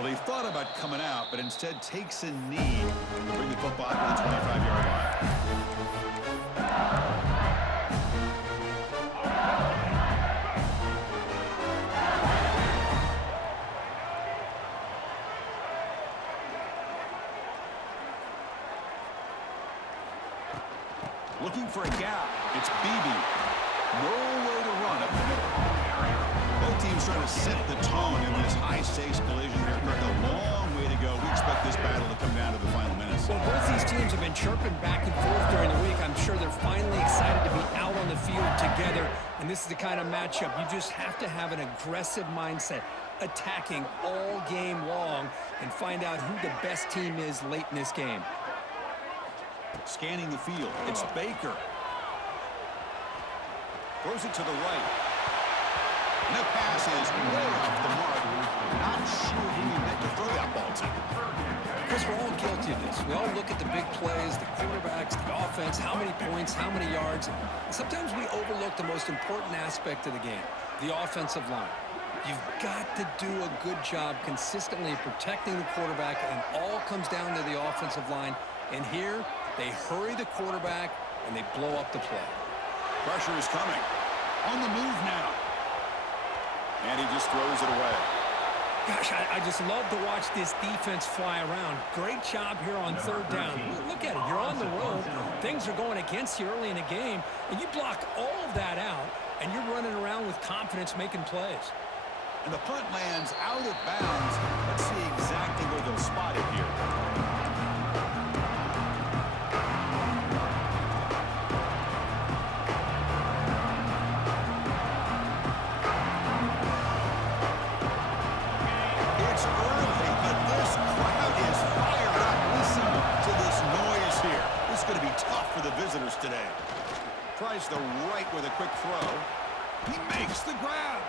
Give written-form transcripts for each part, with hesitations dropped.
Well, he thought about coming out, but instead takes a knee to bring the football to the 25-yard line. Looking for a gap. It's Beebe. No way to run up the middle. Both teams trying to set the tone in this high-stakes collision here. A long way to go. We expect this battle to come down to the final minutes. Well, both these teams have been chirping back and forth during the week. I'm sure they're finally excited to be out on the field together. And this is the kind of matchup you just have to have an aggressive mindset, attacking all game long and find out who the best team is late in this game. Scanning the field. It's Baker. Throws it to the right. And that pass is way off the mark. Not sure who he meant to throw that ball to. Because we're all guilty of this. We all look at the big plays, the quarterbacks, the offense, how many points, how many yards. And sometimes we overlook the most important aspect of the game, the offensive line. You've got to do a good job consistently protecting the quarterback, and it all comes down to the offensive line. And here, they hurry the quarterback, and they blow up the play. Pressure is coming. On the move now. And he just throws it away. Gosh, I just love to watch this defense fly around. Great job here on third down. Look at it. You're on the road. Things are going against you early in the game, and you block all of that out, and you're running around with confidence making plays. And the punt lands out of bounds. Let's see exactly where they'll spot it here. Visitors today. Tries the right with a quick throw. He makes the grab.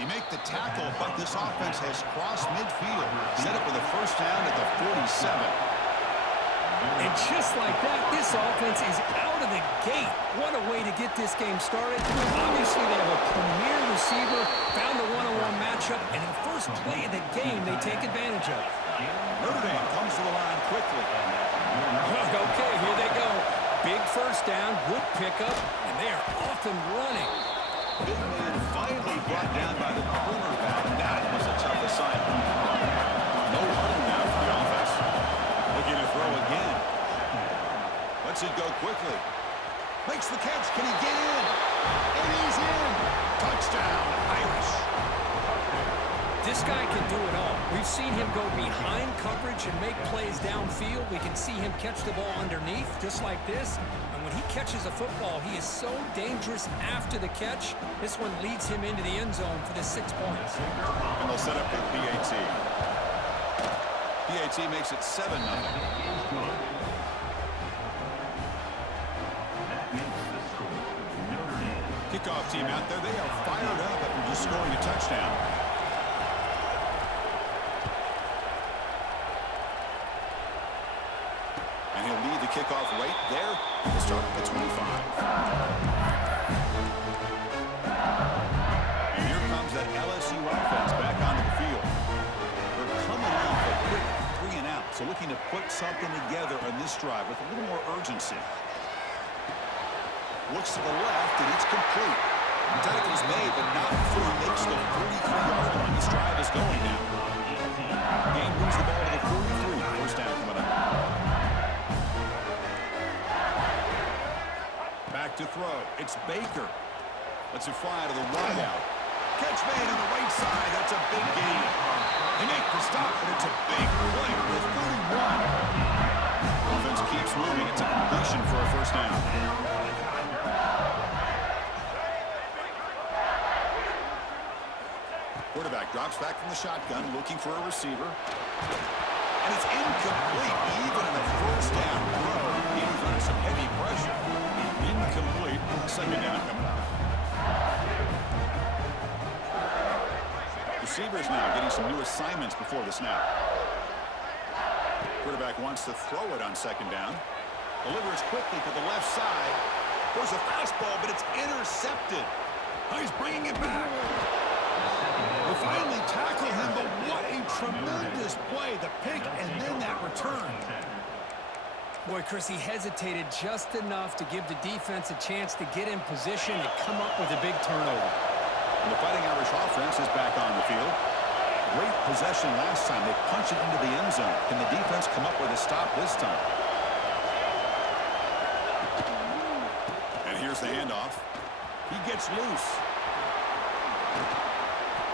He makes the tackle, but this offense has crossed midfield. Set up with a first down at the 47. And just like that, this offense is out of the gate. What a way to get this game started. Obviously, they have a premier receiver, found a one-on-one matchup, and the first play of the game they take advantage of. Notre Dame comes to the line quickly. Okay, here they go. Big first down, good pickup, and they are off and running. Big man finally brought down by the cornerback. That was a tough assignment. No huddle now for the offense. Looking to throw again. Lets it go quickly. Makes the catch. Can he get in? And he's in. Touchdown, Irish. This guy can do it all. We've seen him go behind coverage and make plays downfield. We can see him catch the ball underneath, just like this. And when he catches a football, he is so dangerous after the catch. This one leads him into the end zone for the 6 points. And they'll set up for the PAT. PAT makes it 7-0. Kickoff team out there. They are fired up after just scoring a touchdown. And he'll lead the kickoff right there. We'll start at the 25. And here comes that LSU offense back onto the field. They're coming off a quick 3 and out, so looking to put something together on this drive with a little more urgency. Looks to the left, and it's complete. The tackle's made, but not before he makes the 43-yard line. This drive is going now. Game moves the ball to the 43. First down coming up. Back to throw. It's Baker. Lets it fly to the wide out. Catch made on the right side. That's a big gain. They make the stop, but it's a big play with 41. Offense keeps moving. It's a completion for a first down. Quarterback drops back from the shotgun, looking for a receiver. And it's incomplete, even in a first down throw. He was under some heavy pressure. Incomplete. Second down coming up. Receivers now getting some new assignments before the snap. Quarterback wants to throw it on second down. Delivers quickly to the left side. There's a fastball, but it's intercepted. Oh, he's bringing it back. They finally tackle him, but what a tremendous play. The pick and then that return. Boy, Chris, he hesitated just enough to give the defense a chance to get in position and come up with a big turnover. And the Fighting Irish offense is back on the field. Great possession last time. They punch it into the end zone. Can the defense come up with a stop this time? And here's the handoff. He gets loose.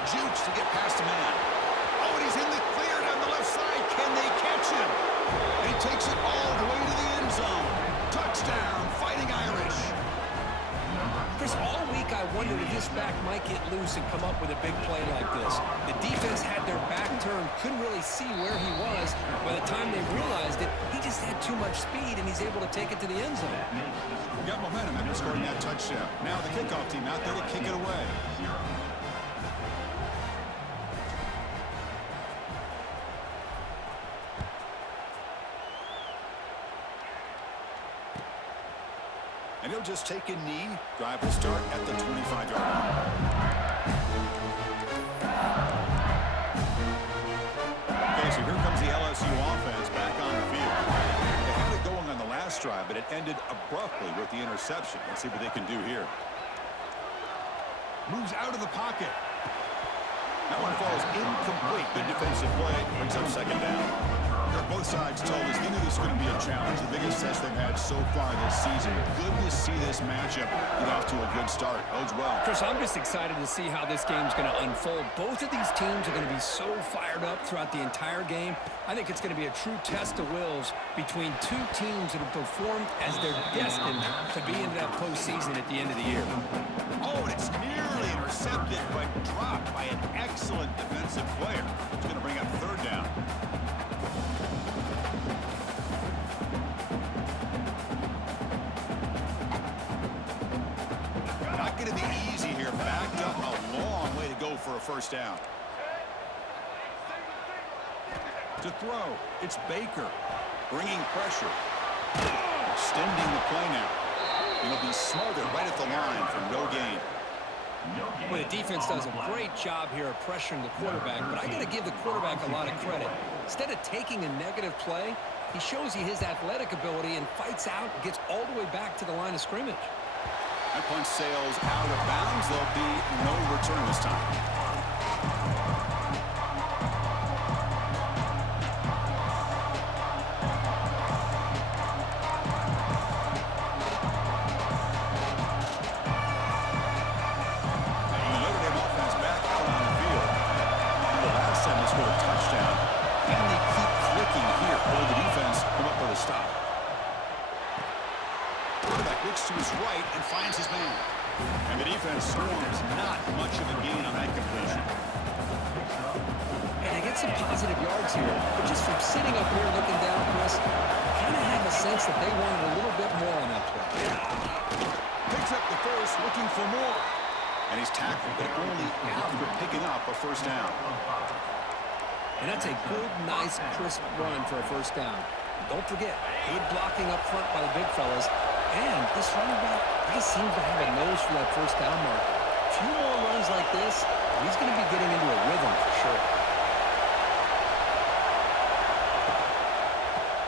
Jukes to get past a man. Oh, and he's in the clear down the left side. Can they catch him? And he takes it all the way to the end zone. Touchdown, Fighting Irish. Chris, all week I wondered if this back might get loose and come up with a big play like this. The defense had their back turned, couldn't really see where he was. By the time they realized it, he just had too much speed, and he's able to take it to the end zone. Got momentum after scoring that touchdown. Now the kickoff team out there to kick it away. And he'll just take a knee. Drive will start at the 25-yard line. Okay, so here comes the LSU offense back on the field. They had it going on the last drive, but it ended abruptly with the interception. Let's see what they can do here. Moves out of the pocket. That one falls incomplete. Good defensive play. Brings up second down. Both sides told us they knew this was going to be a challenge. The biggest test they've had so far this season. Good to see this matchup get off to a good start. Bodes well. Chris, I'm just excited to see how this game's going to unfold. Both of these teams are going to be so fired up throughout the entire game. I think it's going to be a true test of wills between two teams that have performed as they're destined to be into that postseason at the end of the year. Oh, and it's nearly intercepted, but dropped by an excellent defensive player. It's going to bring up third down. Not going to be easy here. Backed up a long way to go for a first down. To throw, it's Baker. Bringing pressure. Extending the play now. It'll be smothered right at the line for no gain. Well, the defense does a great job here of pressuring the quarterback, but I got to give the quarterback a lot of credit. Instead of taking a negative play, he shows you his athletic ability and fights out and gets all the way back to the line of scrimmage. That punch sails out of bounds. There'll be no return this time. To his right and finds his man. And the defense storms not much of a gain on that completion. And they get some positive yards here, but just from sitting up here looking down, Chris, I kind of have a sense that they wanted a little bit more on that play. Picks up the first, looking for more. And he's tackled, but only after picking up a first down. And that's a good, nice, crisp run for a first down. Don't forget, good blocking up front by the big fellas. And this running back just seems to have a nose for that first down mark. A few more runs like this, he's going to be getting into a rhythm for sure.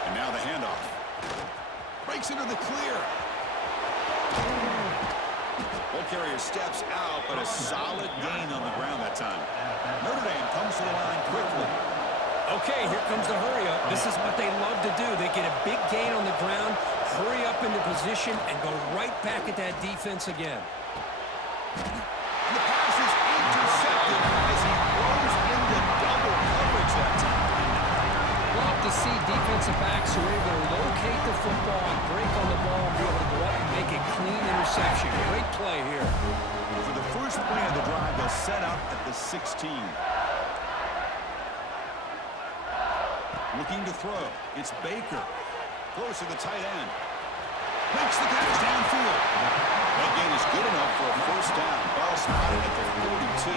And now the handoff. Breaks into the clear. Ball carrier steps out, but a solid gain on the ground that time. Notre Dame comes to the line quickly. Okay, here comes the hurry-up. This is what they love to do. They get a big gain on the ground, hurry up into position, and go right back at that defense again. And the pass is intercepted as he throws into double coverage that time. Love to see defensive backs who are able to locate the football and break on the ball and be able to go up and make a clean interception. Great play here. For the first play of the drive, they'll set up at the 16. Looking to throw. It's Baker. Throws to the tight end. Makes the catch downfield. That gain is good enough for a first down. Ball spotted at the 42.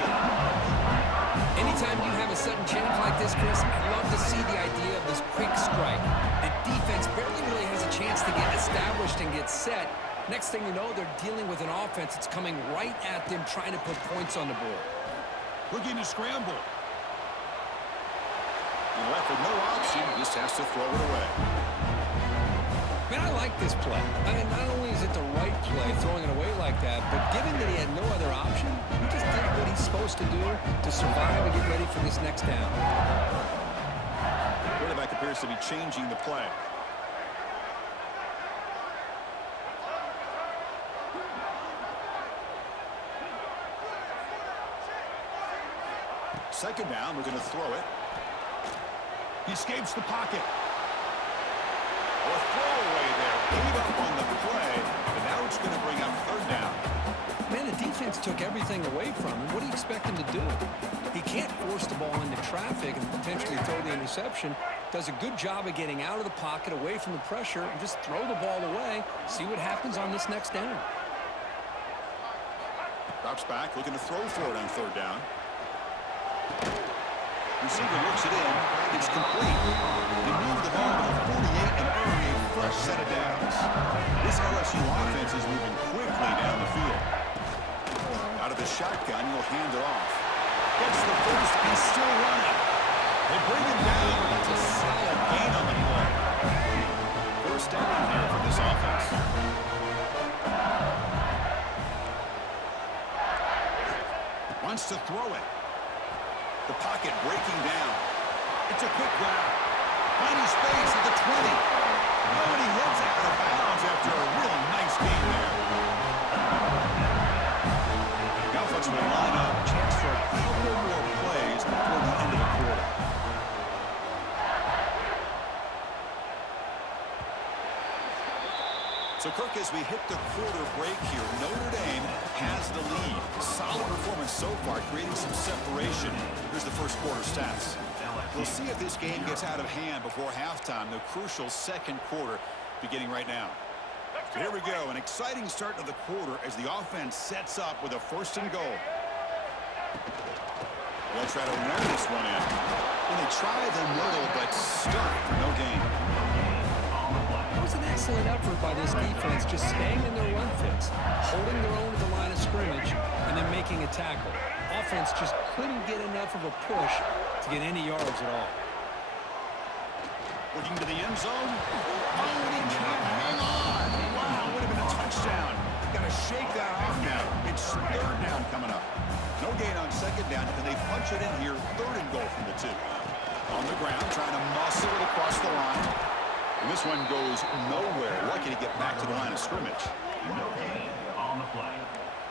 Anytime you have a sudden change like this, Chris, I love to see the idea of this quick strike. The defense barely really has a chance to get established and get set. Next thing you know, they're dealing with an offense that's coming right at them, trying to put points on the board. Looking to scramble. And left with no option, just has to throw it away. Man, I like this play. I mean, not only is it the right play, throwing it away like that, but given that he had no other option, he just did what he's supposed to do to survive and get ready for this next down. Quarterback appears to be changing the play. Second down, we're going to throw it. He escapes the pocket. A throwaway there. Gave up on the play, and now it's going to bring up third down. Man, the defense took everything away from him. What do you expect him to do? He can't force the ball into traffic and potentially throw the interception. Does a good job of getting out of the pocket, away from the pressure, and just throw the ball away. See what happens on this next down. Drops back, looking to throw for it on third down. Receiver looks it in. It's complete. They move the ball to the 48 and earn a fresh set of downs. This LSU offense is moving quickly down the field. Out of the shotgun, he'll hand it off. Gets the first and still running. They bring him down. It's a solid gain on the play. First down here for this offense. Wants to throw it. The pocket breaking down. It's a quick grab. Finding space at the 20. Oh, and he heads out of bounds after a real nice game there. The offense will line up. Chance for a couple more plays before the end of the quarter. So, Kirk, as we hit the quarter break here, Notre Dame has the lead. Solid performance so far, creating some separation. Here's the first quarter stats. We'll see if this game gets out of hand before halftime, the crucial second quarter beginning right now. So here we go, an exciting start to the quarter as the offense sets up with a first and goal. They'll try to run this one in. And they try the middle, but stuck for no gain. That was an excellent effort by this defense, just staying in their run fits, holding their own at the line of scrimmage, and then making a tackle. Offense just couldn't get enough of a push to get any yards at all. Looking to the end zone. Oh, and he can't hang on. Wow, would have been a touchdown. Got to shake that off now. It's third down coming up. No gain on second down. Can they punch it in here? Third and goal from the two. On the ground, trying to muscle it across the line. And this one goes nowhere. Lucky to get back to the line of scrimmage. On the play.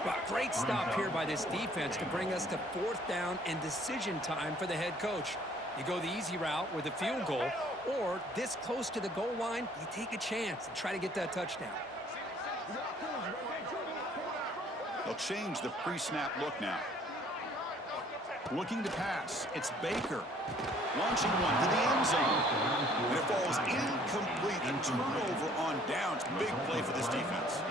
Well, great stop here by this defense to bring us to fourth down and decision time for the head coach. You go the easy route with a field goal, or this close to the goal line, you take a chance and try to get that touchdown. They'll change the pre-snap look now. Looking to pass. It's Baker. Launching one to the end zone. And it falls incomplete. And turnover on downs. Big play for this defense.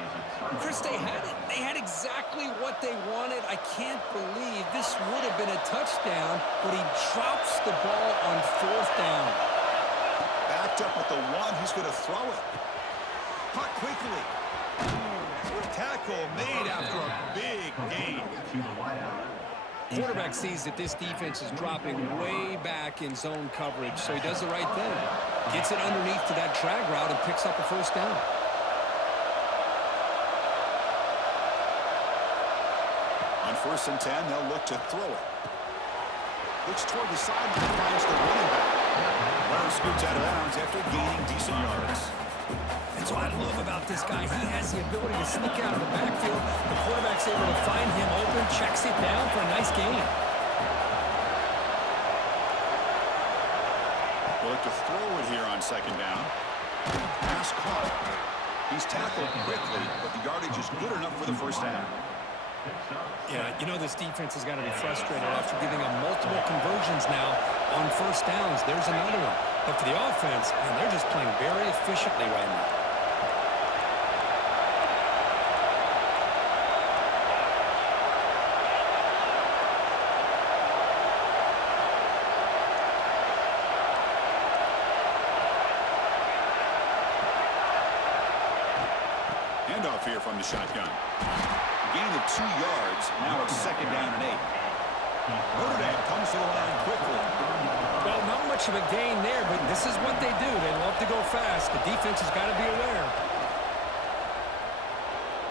Chris, they had it. They had exactly what they wanted. I can't believe this would have been a touchdown, but he drops the ball on fourth down. Backed up with the one. He's going to throw it. Caught quickly. Tackle made after a big gain. To the wideout. Quarterback sees that this defense is dropping way back in zone coverage, so he does the right thing. Gets it underneath to that drag route and picks up a first down. On 1st and 10, they'll look to throw it. Looks toward the sideline, finds the running back. Runner scoots out of bounds after gaining decent yards. That's what I love about this guy. He has the ability to sneak out of the backfield. The quarterback's able to find him open, checks it down for a nice gain. They'll look to throw it here on second down. Pass caught. He's tackled quickly, but the yardage is good enough for the first down. Yeah, you know this defense has got to be frustrated after giving up multiple conversions now on first downs. There's another one. But for the offense, man, they're just playing very efficiently right now. Handoff here from the shotgun. A gain of 2 yards. Now it's second down and 8. Notre Dame comes to the line quickly. Well, not much of a gain there, but this is what they do. They love to go fast. The defense has got to be aware.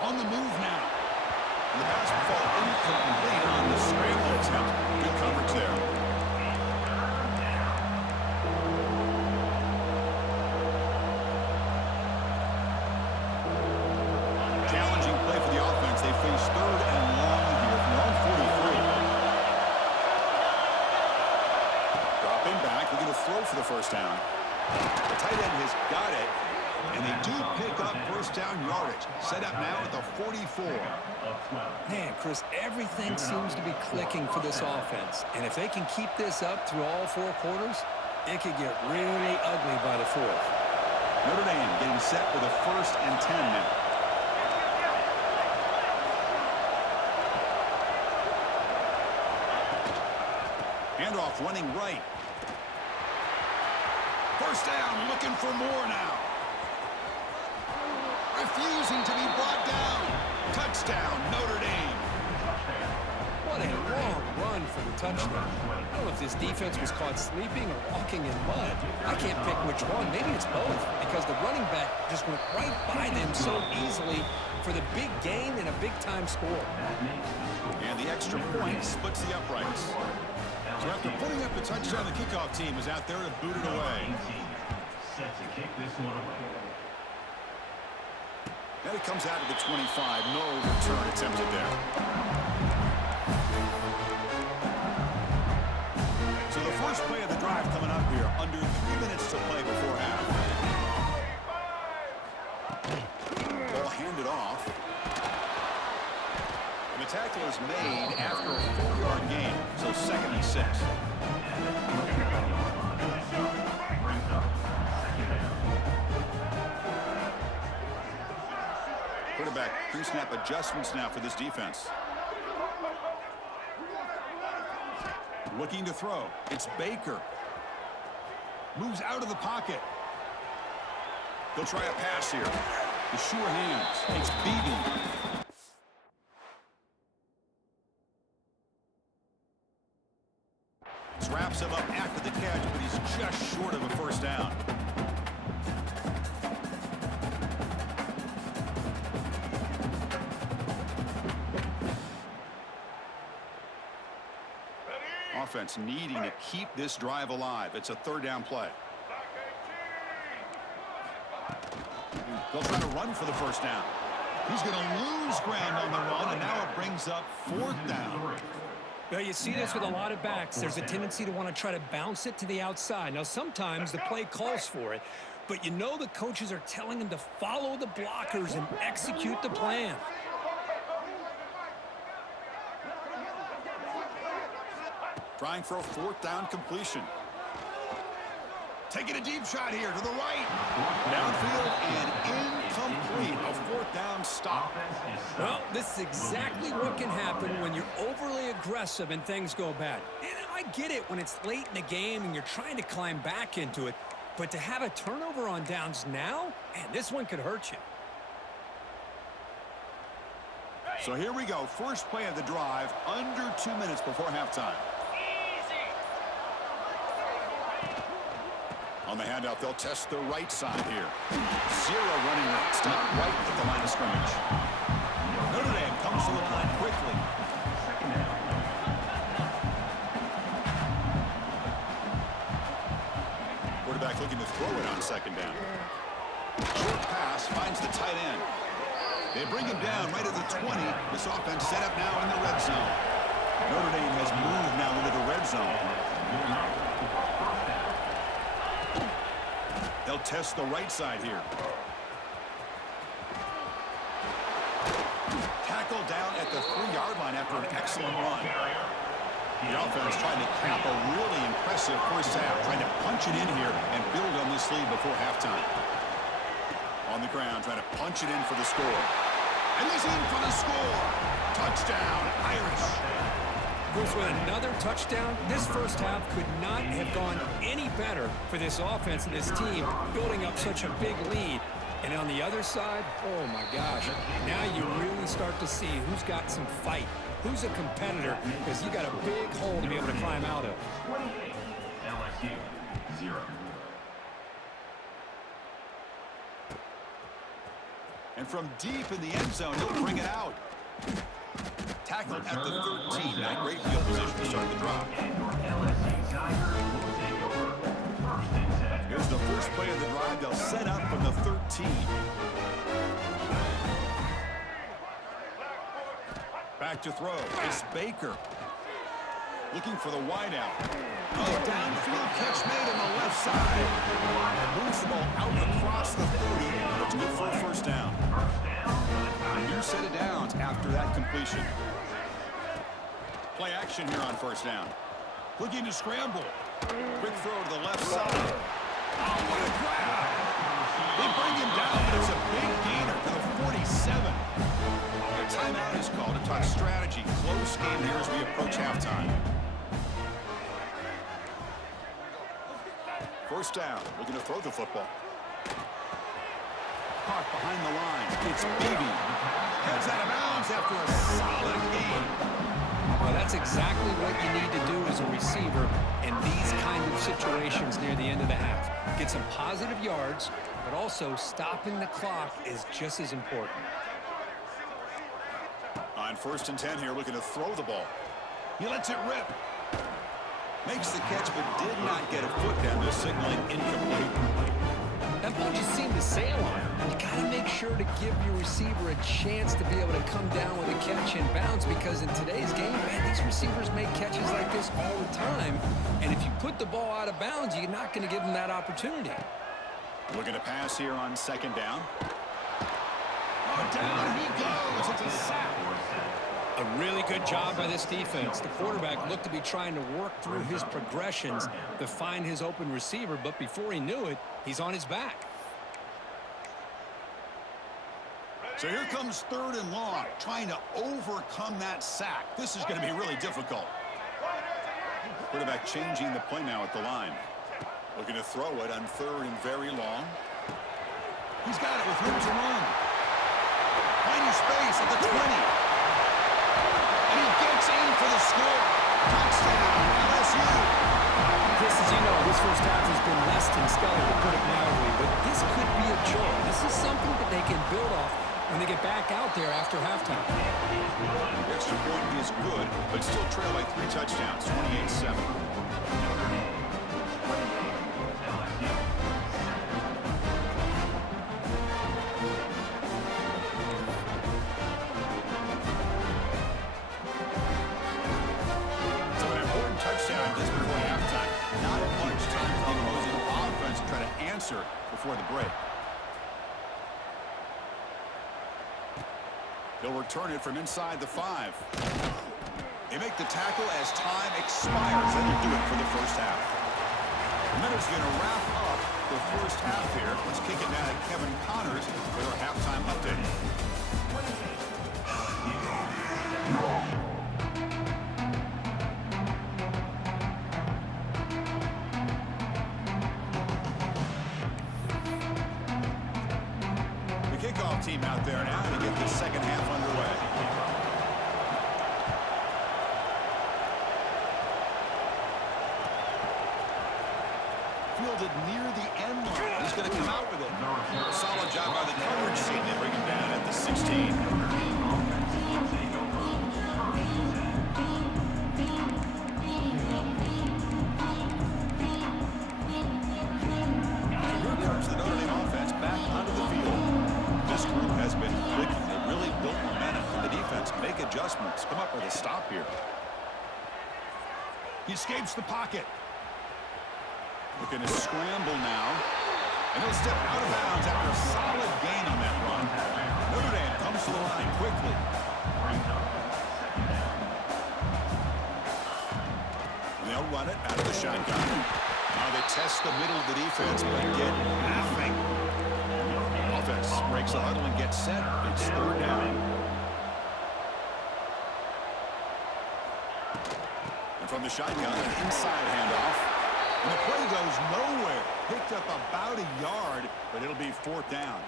On the move now. And the pass will fall incomplete on the scramble attempt. Good coverage there. Challenging play for the offense. They face third and long here from their own 43. Dropping back, looking to throw for the first down. The tight end has got it, and they do pick up first down yardage. Set up now at the 44. Man, Chris, everything seems to be clicking for this offense. And if they can keep this up through all 4 quarters, it could get really ugly by the 4th. Notre Dame getting set with a 1st and 10 now. Handoff running right. First down, looking for more now. Refusing to be brought down. Touchdown, Notre Dame. What a long run for the touchdown. I don't know if this defense was caught sleeping or walking in mud. I can't pick which one. Maybe it's both, because the running back just went right by them so easily for the big gain and a big-time score. And the extra point splits the uprights. So after putting up the touchdown, the kickoff team is out there to boot it away. Set to kick this one away. Now he comes out of the 25. No return attempted there. So the first play of the drive coming up here. Under 3 minutes to play before half. Ball handed off. And the tackle is made after a 4-yard gain. So 2nd and 6. Quarterback pre-snap adjustments now for this defense. Looking to throw. It's Baker. Moves out of the pocket. They'll try a pass here. The sure hands. It's Beebe. Wraps him up after the catch, but he's just short of a first down. Offense needing to keep this drive alive. It's a 3rd down play. They'll try to run for the first down. He's going to lose ground on the run, and now it brings up 4th down. Well, you see this with a lot of backs. There's a tendency to want to try to bounce it to the outside. Now, sometimes the play calls for it, but you know the coaches are telling them to follow the blockers and execute the plan. Trying for a 4th down completion. Taking a deep shot here to the right. Downfield and incomplete. A 4th down stop. Well, this is exactly what can happen when you're overly aggressive and things go bad. And I get it when it's late in the game and you're trying to climb back into it. But to have a turnover on downs now, man, this one could hurt you. So here we go. First play of the drive. Under 2 minutes before halftime. On the handout, they'll test the right side here. 0 running route. Stop right at the line of scrimmage. Notre Dame comes to the line quickly. Quarterback looking to throw it on 2nd down. Short pass finds the tight end. They bring him down right at the 20. This offense set up now in the red zone. Notre Dame has moved now into the red zone. They'll test the right side here. Tackle down at the 3-yard line after an excellent run. The offense trying to cap a really impressive first half, trying to punch it in here and build on this lead before halftime. On the ground, trying to punch it in for the score. And he's in for the score. Touchdown, Irish. Bruce, with another touchdown, this first half could not have gone any better for this offense and this team, building up such a big lead. And on the other side, oh my gosh, now you really start to see who's got some fight, who's a competitor, because you got a big hole to be able to climb out of. 28, LSU, 0. And from deep in the end zone, he'll bring it out. Tackled at the 13. Not great field position to start the drive. And your LSU Tigers will take over 1st and 10. Here's the first play of the drive. They'll set up from the 13. Back to throw. It's Baker. Looking for the wideout. Oh, downfield catch made on the left side. Moves the ball out across the 30. That's good for a first down. A new set of downs after that completion. Play action here on first down. Looking to scramble. Quick throw to the left side. Oh, what a grab! They bring him down, but it's a big gainer to the 47. A timeout is called to talk strategy. Close game here as we approach halftime. First down, looking to throw the football. Caught behind the line. It's Beebe. Heads out of bounds after a solid game. Well, that's exactly what you need to do as a receiver in these kind of situations near the end of the half. Get some positive yards, but also stopping the clock is just as important. On 1st and 10 here, looking to throw the ball. He lets it rip. Makes the catch, but did not get a foot down to signaling incomplete. That ball just seemed to sail on him. You got to make sure to give your receiver a chance to be able to come down with a catch in bounds, because in today's game, man, these receivers make catches like this all the time. And if you put the ball out of bounds, you're not going to give them that opportunity. Looking to pass here on 2nd down. Oh, down he goes. It's a sack. A really good job by this defense. The quarterback looked to be trying to work through his progressions to find his open receiver, but before he knew it, he's on his back. So here comes 3rd and long, trying to overcome that sack. This is going to be really difficult. Quarterback changing the play now at the line. Looking to throw it on 3rd and very long. He's got it with room to run. Finding space at the 20. And he gets in for the score. Touchdown, LSU. Chris, as you know, this first half has been less than stellar, to put it mildly, but this could be a jolt. This is something that they can build off when they get back out there after halftime. The extra point is good, but still trail by 3 touchdowns, 28-7. Before the break. They'll return it from inside the 5. They make the tackle as time expires. That'll do it for the first half. And then it's going to wrap up the first half here. Let's kick it now to Kevin Connors with our halftime update. Team out there now to get the second half underway. Fielded near the end line. He's going to come out with it. Solid job by the coverage team. They bring him down at the 16. Here comes the Notre Dame offense back onto the field. This group has been clicking. They really built momentum. And the defense make adjustments. Come up with a stop here. He escapes the pocket. Looking to scramble now. And he'll step out of bounds after a solid gain on that run. Notre Dame comes to the line quickly. And they'll run it out of the shotgun. Now they test the middle of the defense, but get nothing. Offense breaks the huddle and gets set. It's 3rd down. And from the shotgun, an inside handoff. And the play goes nowhere. Picked up about a yard, but it'll be 4th down.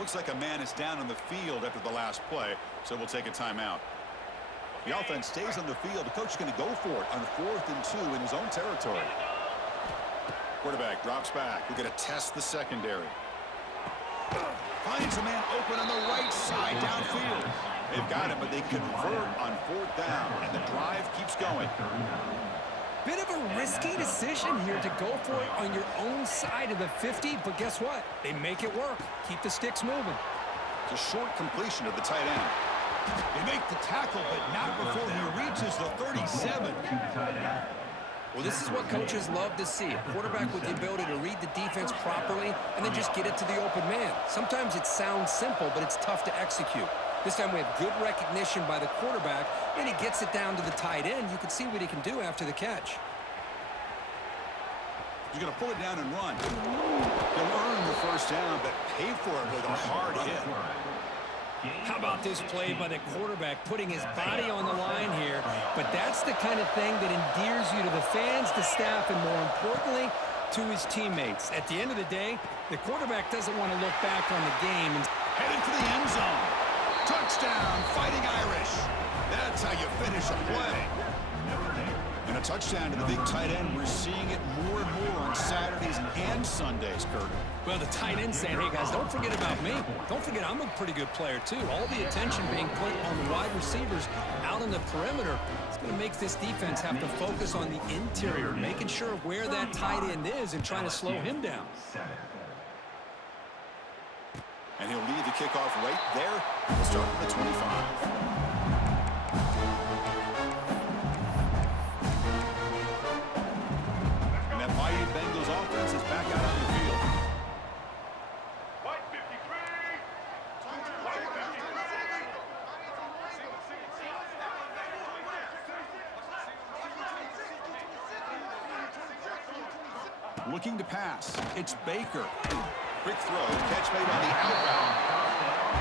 Looks like a man is down on the field after the last play, so we'll take a timeout. The offense stays on the field. The coach is going to go for it on 4th and 2 in his own territory. Quarterback drops back. We're going to test the secondary. Finds a man open on the right side downfield. They've got him, but they convert on 4th down, and the drive keeps going. Bit of a risky decision here to go for it on your own side of the 50, but guess what? They make it work. Keep the sticks moving. It's a short completion of the tight end. They make the tackle, but not before he reaches the 37. Well, this is what coaches love to see. A quarterback with the ability to read the defense properly and then just get it to the open man. Sometimes it sounds simple, but it's tough to execute. This time we have good recognition by the quarterback, and he gets it down to the tight end. You can see what he can do after the catch. He's going to pull it down and run. He'll earn the first down, but pay for it with a hard hit. How about this play by the quarterback, putting his body on the line here? But that's the kind of thing that endears you to the fans, the staff, and more importantly, to his teammates. At the end of the day, the quarterback doesn't want to look back on the game. And headed for the end zone. Touchdown, Fighting Irish. That's how you finish a play. And a touchdown to the big tight end. We're seeing it more and more on Saturdays and Sundays, Kirk. Well, the tight end saying, hey, guys, don't forget about me. Don't forget I'm a pretty good player, too. All the attention being put on the wide receivers out on the perimeter. It's going to make this defense have to focus on the interior, making sure where that tight end is and trying to slow him down. And he'll lead the kickoff right there. We'll start from the 25. Bengals offense is back out on the field. Looking to pass. It's Baker. Quick throw. Catch made on the outbound.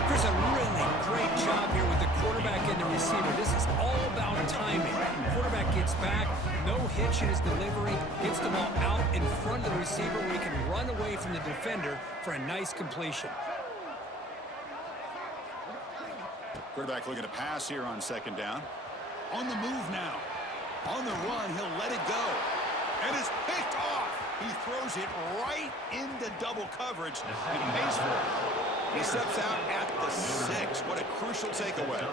Chris, a really great job here with the quarterback and the receiver. This is all about timing. Quarterback gets back, no hitch in his delivery, gets the ball out in front of the receiver where he can run away from the defender for a nice completion. Quarterback looking to pass here on 2nd down. On the move now. On the run, he'll let it go. And it's picked off. He throws it right into double coverage and pays for it. He steps out at the 6. What a crucial takeaway.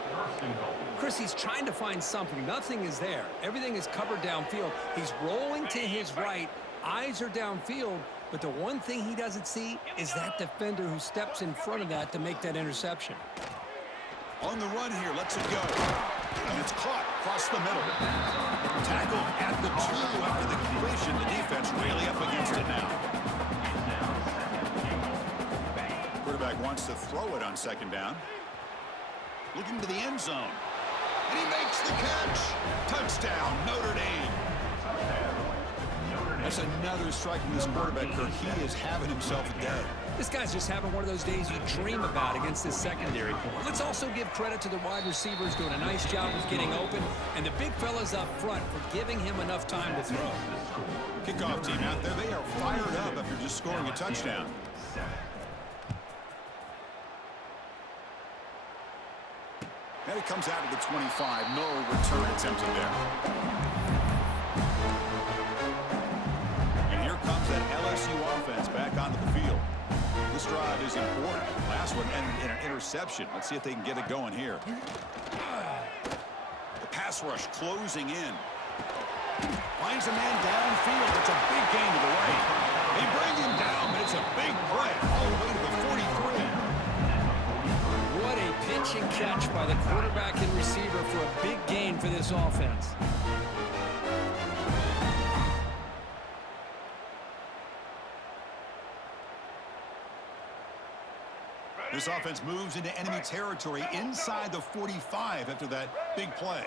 Chris, he's trying to find something. Nothing is there. Everything is covered downfield. He's rolling to his right. Eyes are downfield. But the one thing he doesn't see is that defender who steps in front of that to make that interception. On the run here, lets it go. And it's caught across the middle. Tackle at the 2 after the completion. The defense really up against it now. Quarterback wants to throw it on 2nd down. Looking to the end zone. And he makes the catch. Touchdown, Notre Dame. That's another strike from this quarterback, Kirk. He is having himself a day. This guy's just having one of those days you dream about against this secondary. Let's also give credit to the wide receivers doing a nice job of getting open, and the big fellas up front for giving him enough time to throw. Kickoff team out there. They are fired up after just scoring a touchdown. And it comes out of the 25. No return attempted there. And here comes that LSU offense back onto the field. This drive is important. Last one ended in an interception. Let's see if they can get it going here. The pass rush closing in. Finds a man downfield. It's a big gain to the right. They bring him down, but it's a big play all the way to the 43. What a pitch and catch by the quarterback and receiver for a big gain for this offense. This offense moves into enemy territory inside the 45 after that big play.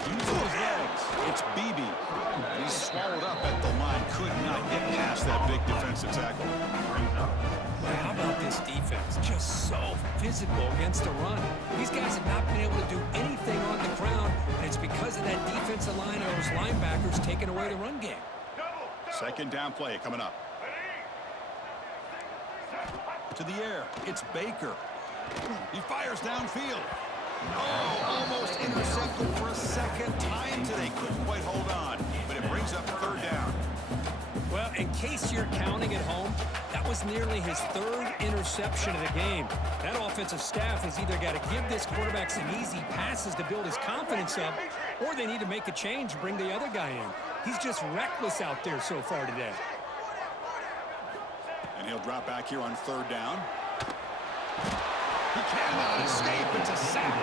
Use those legs. It's Beebe. He's swallowed up at the line. Could not get past that big defensive tackle. How about this defense? Just so physical against the run. These guys have not been able to do anything on the ground, and it's because of that defensive line and those linebackers taking away the run game. 2nd down play coming up. To the air, it's Baker. He fires downfield. Oh, almost intercepted for a second time today. Couldn't quite hold on, but it brings up third down. Well, in case you're counting at home, that was nearly his third interception of the game. That offensive staff has either got to give this quarterback some easy passes to build his confidence up, or they need to make a change, bring the other guy in. He's just reckless out there so far today. And he'll drop back here on third down. He cannot escape. It's a sack.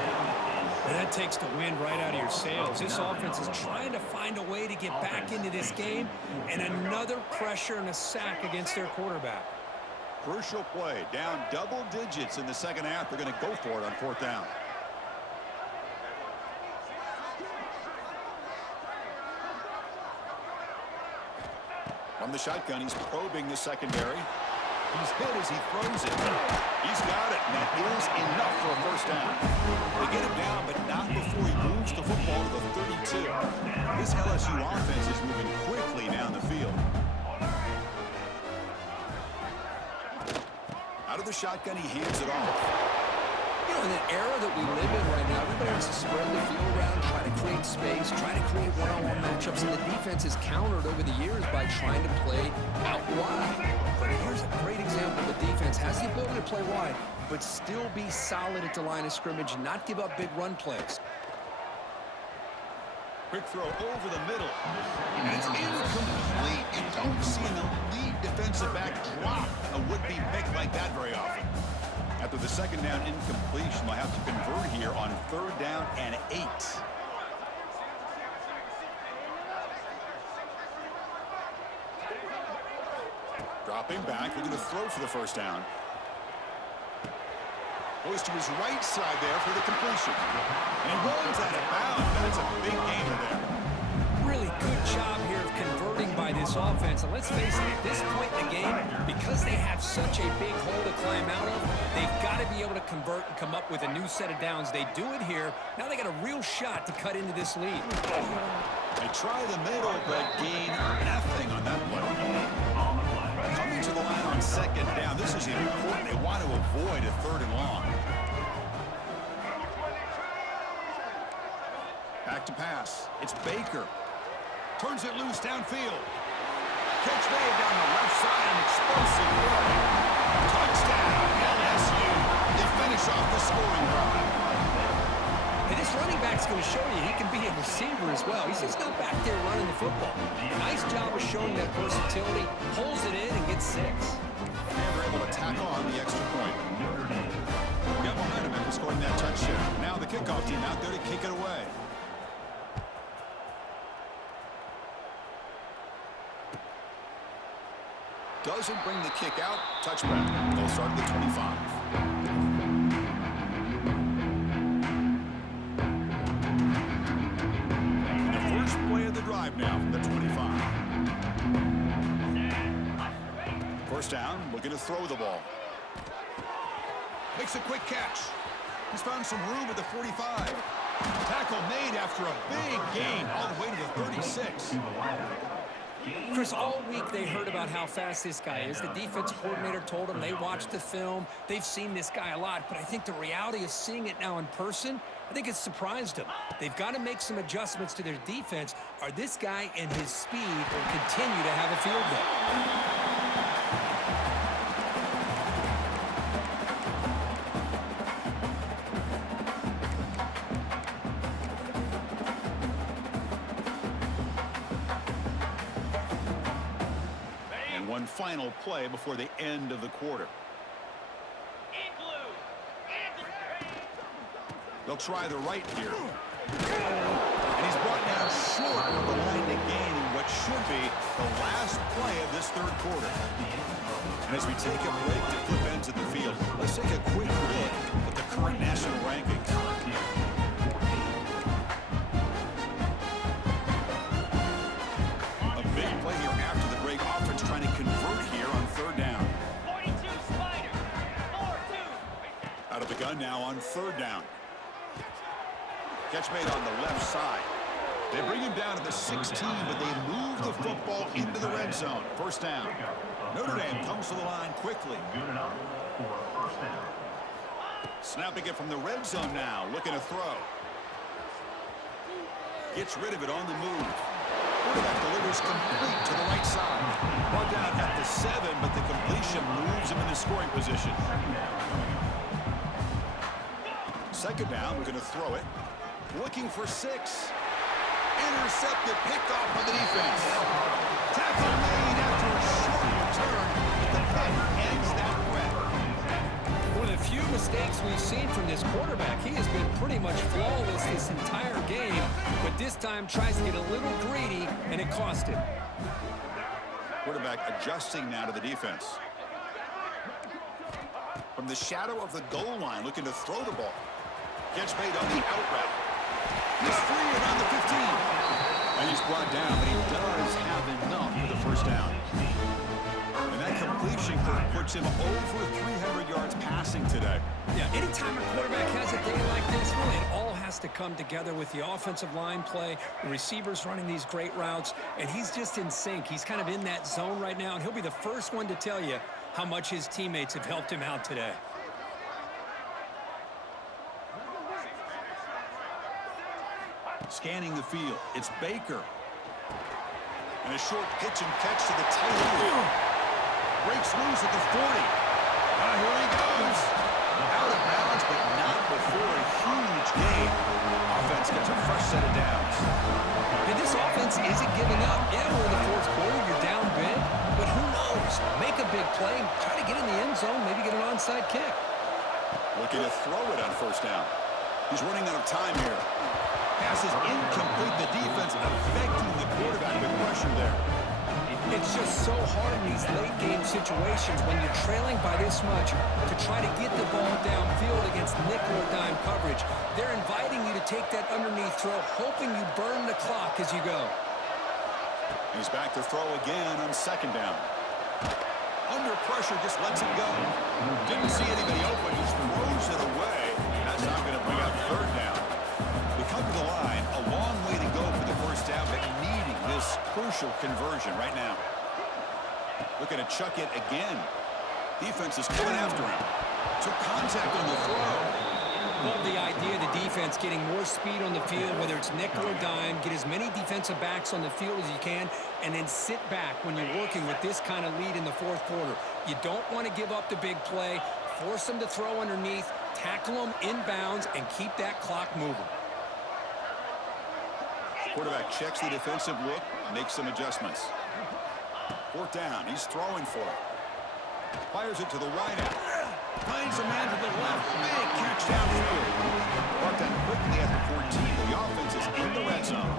And that takes the wind right out of your sails. This offense is trying to find a way to get back into this game, and another pressure and a sack against their quarterback. Crucial play. Down double digits in the second half. They're going to go for it on fourth down. From the shotgun, he's probing the secondary. He's hit as he throws it. He's got it, and that is enough for a first down. They get him down, but not before he moves the football to the 32. This LSU offense is moving quickly down the field. Out of the shotgun, he hands it off. You know, in the era that we live in right now, everybody wants to spread the field around, try to create space, try to create one-on-one matchups, and the defense is countered over the years by trying to play out wide. But here's a great example. The defense has the ability to play wide, but still be solid at the line of scrimmage and not give up big run plays. Quick throw over the middle. And it's incomplete. You don't see an elite defensive back drop a would-be pick like that very often. After the second down incompletion, they'll have to convert here on third down and 8. Dropping back, looking to throw for the first down. Goes to his right side there for the completion. And he rolls out of bounds. That's a big gainer there. Really good job here of converting by this offense. And let's face it, at this point in the game, because they have such a big hole to climb out of, they've got to be able to convert and come up with a new set of downs. They do it here. Now they got a real shot to cut into this lead. They try the middle, but gain nothing on that play. Coming to the line on second down. This is important. They want to avoid a third and long. Back to pass. It's Baker. Turns it loose downfield. Catch made down the left side. An explosive play. Touchdown, LSU. They finish off the scoring drive. And this running back's going to show you he can be a receiver as well. He's just not back there running the football. Nice job of showing that versatility. Pulls it in and gets 6. And they're able to tackle on the extra point. Got momentum after scoring that touchdown. Now the kickoff team out there to kick it away. Doesn't bring the kick out. Touchback. They'll start at the 25. The first play of the drive now from the 25. First down, looking to throw the ball. Makes a quick catch. He's found some room at the 45. Tackle made after a big gain all the way to the 36. Chris, all week they heard about how fast this guy is. The defense coordinator told them they watched the film. They've seen this guy a lot, but I think the reality of seeing it now in person, I think it's surprised them. They've got to make some adjustments to their defense, or this guy and his speed will continue to have a field day. One final play before the end of the quarter. They'll try the right here. And he's brought down short of the line to gain in what should be the last play of this third quarter. And as we take a break to flip ends of the field, let's take a quick look at the current national rankings. A big play here after the break. Offense trying to convert here on third down. 42 Spider. 4-2. Out of the gun now on third down. Catch made on the left side. They bring him down to the 16, but they move the football into the red zone. First down. Notre Dame comes to the line quickly. Good enough for a first down. Snapping it from the red zone now, looking to throw. Gets rid of it on the move. Quarterback delivers complete to the right side. Brought down at the 7, but the completion moves him into scoring position. Second down, we're going to throw it. Looking for 6. Intercepted, picked off by the defense. Tackle made after a short return, but the pick ends that threat. One of the few mistakes we've seen from this quarterback. He has been pretty much flawless this entire game, but this time tries to get a little greedy, and it cost him. Quarterback adjusting now to the defense. From the shadow of the goal line, looking to throw the ball. Gets made on the out route. He's free around the 15. And he's brought down, but he does have enough for the first down. And that completion puts him over 300 yards passing today. Yeah, anytime a quarterback has a day like this, really, it all has to come together with the offensive line play, the receivers running these great routes, and he's just in sync. He's kind of in that zone right now, and he'll be the first one to tell you how much his teammates have helped him out today. Scanning the field, it's Baker. And a short pitch and catch to the tight end. Breaks loose at the 40. Here he goes. Out of bounds, but not before a huge gain. Offense gets a fresh set of downs. And this offense isn't giving up. Yeah, we're in the fourth quarter, you're down big, but who knows? Make a big play, try to get in the end zone, maybe get an onside kick. Looking to throw it on first down. He's running out of time here. Pass is incomplete. The defense affecting the quarterback with pressure there. It's just so hard in these late game situations when you're trailing by this much to try to get the ball downfield against nickel or dime coverage. They're inviting you to take that underneath throw, hoping you burn the clock as you go. He's back to throw again on second down. Under pressure, just lets it go. Didn't see anybody open, just throws it away. That's not going to bring out third down. We come to the line, a long way to go for the first down, but needing this crucial conversion right now. Looking to chuck it again. Defense is coming after him. Took contact on the throw. Love the idea of the defense getting more speed on the field, whether it's nickel or dime, get as many defensive backs on the field as you can, and then sit back when you're working with this kind of lead in the fourth quarter. You don't want to give up the big play, force them to throw underneath, tackle them inbounds, and keep that clock moving. Quarterback checks the defensive look, makes some adjustments. Fourth down, he's throwing for it. Fires it to the wideout. Finds a man to the left. Big catch downfield. Brought down quickly at the 14. The offense is in the red zone.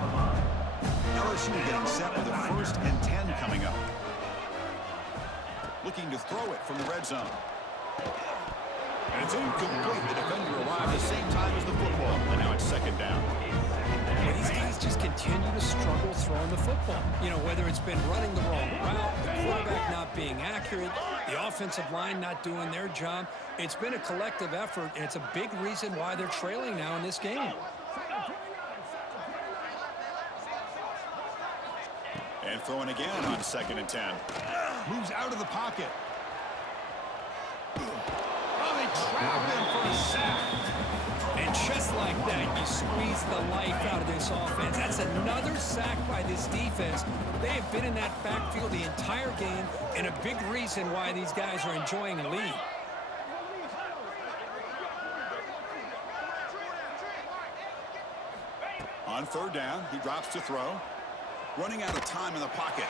LSU getting set with a 1st and 10 coming up. Looking to throw it from the red zone. And it's incomplete. The defender arrived at the same time as the football. And now it's second down. Well, these guys just continue to struggle throwing the football. You know, whether it's been running the wrong route, the quarterback not being accurate, the offensive line not doing their job. It's been a collective effort, and it's a big reason why they're trailing now in this game. And throwing again on 2nd and 10. Moves out of the pocket. Oh, they trap him for a sack. And just like that, you squeeze the life out of this offense. That's another sack by this defense. They have been in that backfield the entire game, and a big reason why these guys are enjoying a lead. On third down, he drops to throw. Running out of time in the pocket.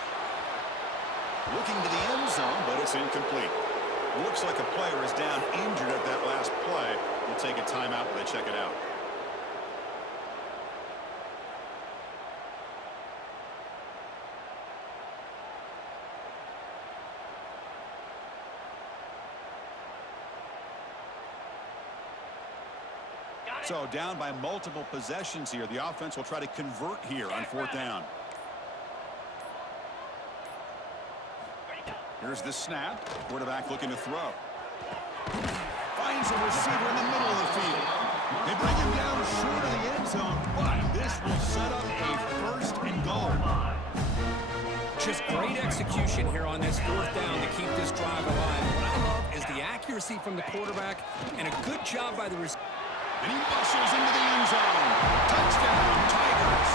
Looking to the end zone, but it's incomplete. Looks like a player is down injured at that last play. We'll take a timeout while they check it out. So down by multiple possessions here. The offense will try to convert here on 4th down. Here's the snap. Quarterback looking to throw. Finds a receiver in the middle of the field. They bring him down short of the end zone, but this will set up a 1st and goal. Just great execution here on this fourth down to keep this drive alive. What I love is the accuracy from the quarterback and a good job by the receiver. And he muscles into the end zone. Touchdown, Tigers.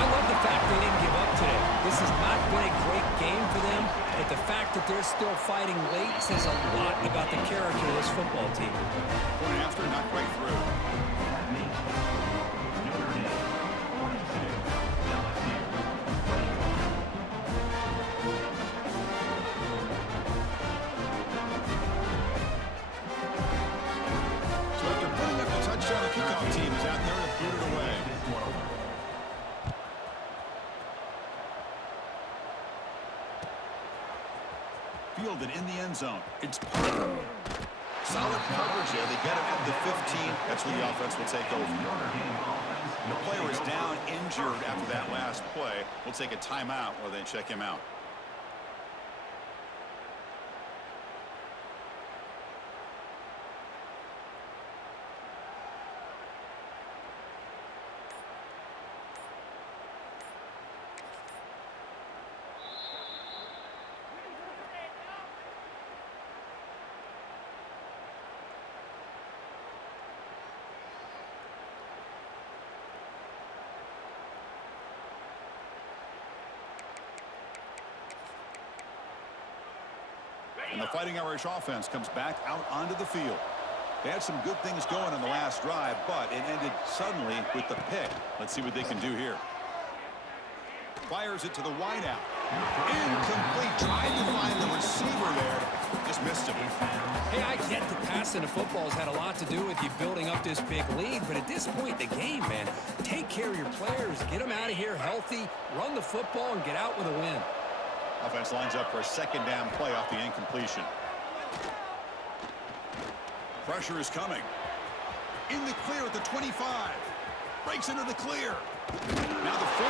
I love the fact they didn't give up today. This has not been a great game for them, but the fact that they're still fighting late says a lot about the character of this football team. Point after, not quite through. That means Notre Dame 46, LSU 21. So after putting up the touchdown, the kickoff team is out there to boot it away. Fielded in the end zone. It's solid coverage there. They get him at the 15. That's where the offense will take over. The player is down injured after that last play. We'll take a timeout while they check him out. And the Fighting Irish offense comes back out onto the field. They had some good things going on the last drive, but it ended suddenly with the pick. Let's see what they can do here. Fires it to the wideout. Incomplete. Tried to find the receiver there. Just missed him. Hey, I get the passing of football has had a lot to do with you building up this big lead, but at this point in the game, man, take care of your players. Get them out of here healthy, run the football, and get out with a win. Offense lines up for a second down play off the incompletion. Pressure is coming. In the clear at the 25. Breaks into the clear. Now the 40.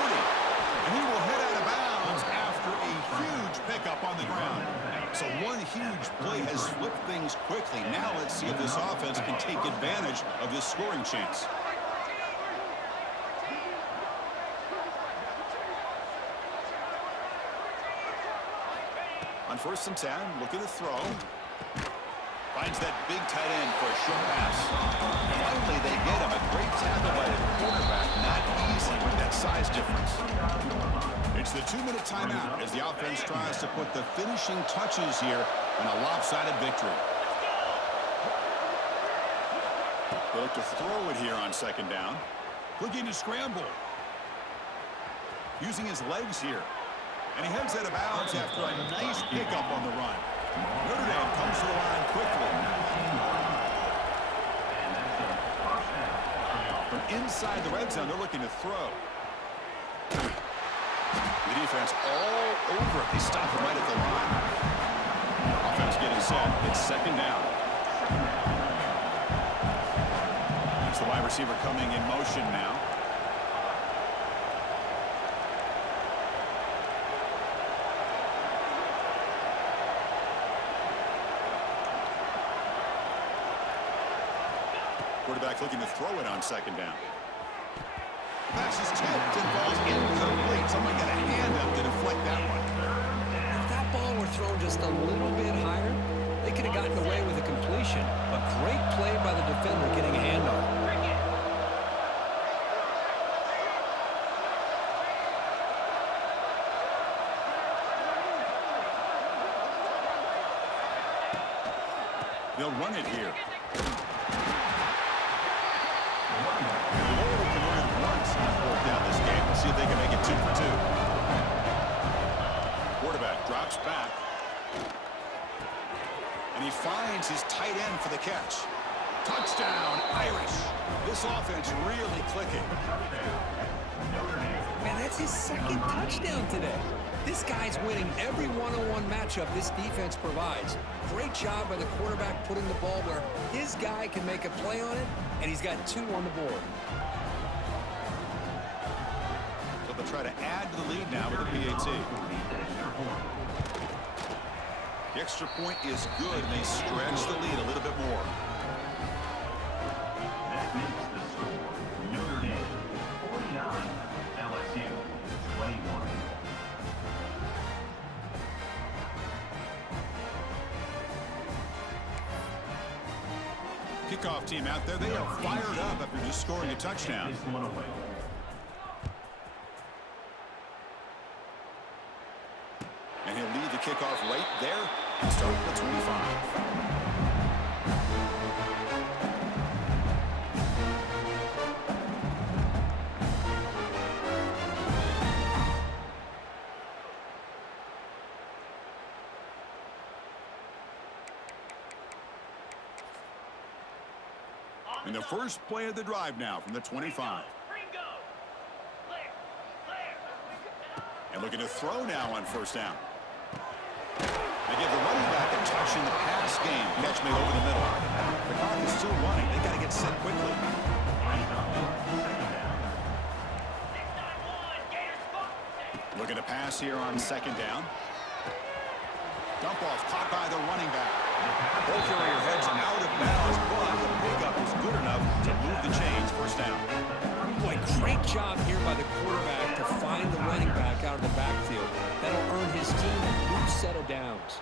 And he will head out of bounds after a huge pickup on the ground. So one huge play has flipped things quickly. Now let's see if this offense can take advantage of this scoring chance. On 1st and 10, looking to throw. Finds that big tight end for a short pass. Finally, they get him. A great tackle by the quarterback. Not easy with that size difference. It's the 2-minute timeout as the offense tries to put the finishing touches here in a lopsided victory. They look to throw it here on 2nd down. Looking to scramble. Using his legs here. And he heads out of bounds after a nice pickup on the run. Notre Dame comes to the line quickly. From inside the red zone, they're looking to throw. The defense all over it. They stop him right at the line. Offense getting set. It's 2nd down. It's the wide receiver coming in motion now. Quarterback looking to throw it on 2nd down. Pass is tipped and falls incomplete. Someone got a hand up to deflect that one. If that ball were thrown just a little bit higher, they could have gotten away with a completion. A great play by the defender getting a hand on it. They'll run it here. Down this game. Let's see if they can make it 2 for 2. Quarterback drops back. And he finds his tight end for the catch. Touchdown, Irish. This offense really clicking. Man, that's his 2nd touchdown today. This guy's winning every one-on-one matchup this defense provides. Great job by the quarterback putting the ball where his guy can make a play on it, and he's got 2 on the board. So they'll try to add to the lead now with the PAT. The extra point is good, and they stretch the lead a little bit more. That makes the score Notre Dame 49, LSU 21. Kickoff team out there, they are fired up after just scoring a touchdown. Is one away. And he'll lead the kickoff right there, starting at the 25. And the first play of the drive now from the 25. And looking to throw now on first down. They give the running back a touch in the pass game. Catch made over the middle. The clock is still running. They got to get set quickly. Looking to pass here on second down. Dump off caught by the running back. Ball carrier heads out of bounds, but the pickup is good enough to move the chains. First down. Boy, great job here by the quarterback to find the running back out of the backfield. That'll earn his team a new set of downs.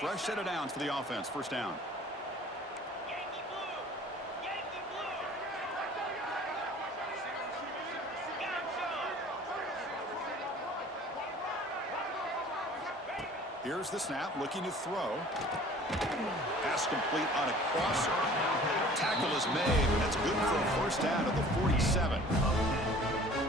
Fresh set of downs for the offense. First down. Here's the snap, looking to throw. Pass complete on a crosser. Tackle is made, but that's good for a first down at the 47.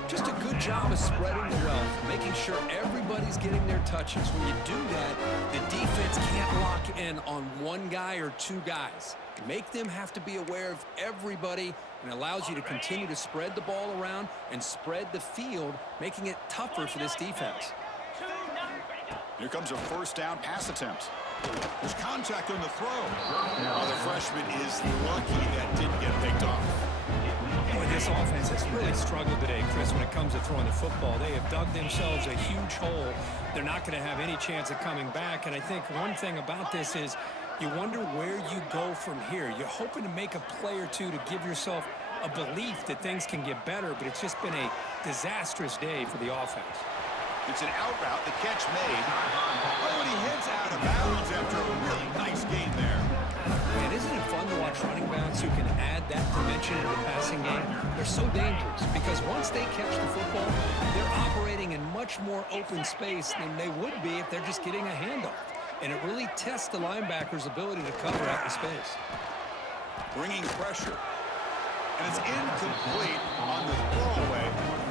Just a good job of spreading the wealth, making sure everybody's getting their touches. When you do that, the defense can't lock in on one guy or two guys. Make them have to be aware of everybody, and allows you to continue to spread the ball around and spread the field, making it tougher for this defense. Here comes a first down pass attempt. There's contact on the throw. Oh, the freshman is lucky that didn't get picked off. Boy, this offense has really struggled today, Chris, when it comes to throwing the football. They have dug themselves a huge hole. They're not going to have any chance of coming back. And I think one thing about this is you wonder where you go from here. You're hoping to make a play or two to give yourself a belief that things can get better, but it's just been a disastrous day for the offense. It's an out route, the catch made. Oh, and he heads out of bounds after a really nice game there. And isn't it fun to watch running backs who can add that dimension to the passing game? They're so dangerous because once they catch the football, they're operating in much more open space than they would be if they're just getting a handoff. And it really tests the linebacker's ability to cover out the space. Bringing pressure. And it's incomplete on the throwaway.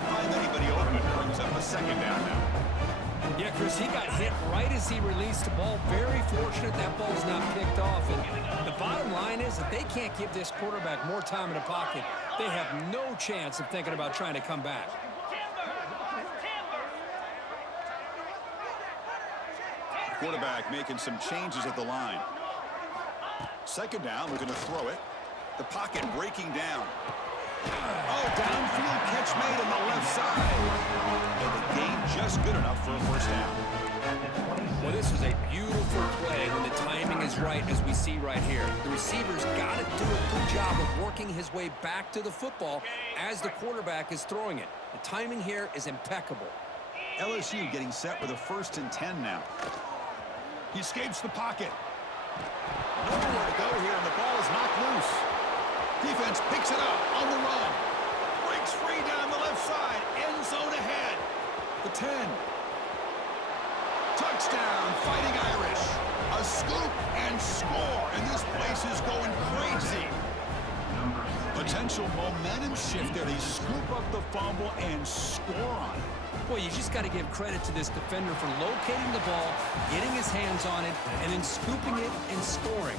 Find anybody open. Brings up a second down now. Yeah, Chris, he got hit right as he released the ball. Very fortunate that ball's not picked off. And the bottom line is that they can't give this quarterback more time in the pocket. They have no chance of thinking about trying to come back. Quarterback making some changes at the line. Second down, looking to throw it. The pocket breaking down. Oh, downfield catch made on the left side. And the gain just good enough for a first down. Well, this is a beautiful play when the timing is right, as we see right here. The receiver's got to do a good job of working his way back to the football as the quarterback is throwing it. The timing here is impeccable. LSU getting set with a 1st and 10 now. He escapes the pocket. Nowhere to go here, and the ball is knocked loose. Defense picks it up on the run. Breaks free down the left side. End zone ahead. The 10. Touchdown, Fighting Irish. A scoop and score, and this place is going crazy. Potential momentum shift there. They scoop up the fumble and score on it. Boy, you just got to give credit to this defender for locating the ball, getting his hands on it, and then scooping it and scoring.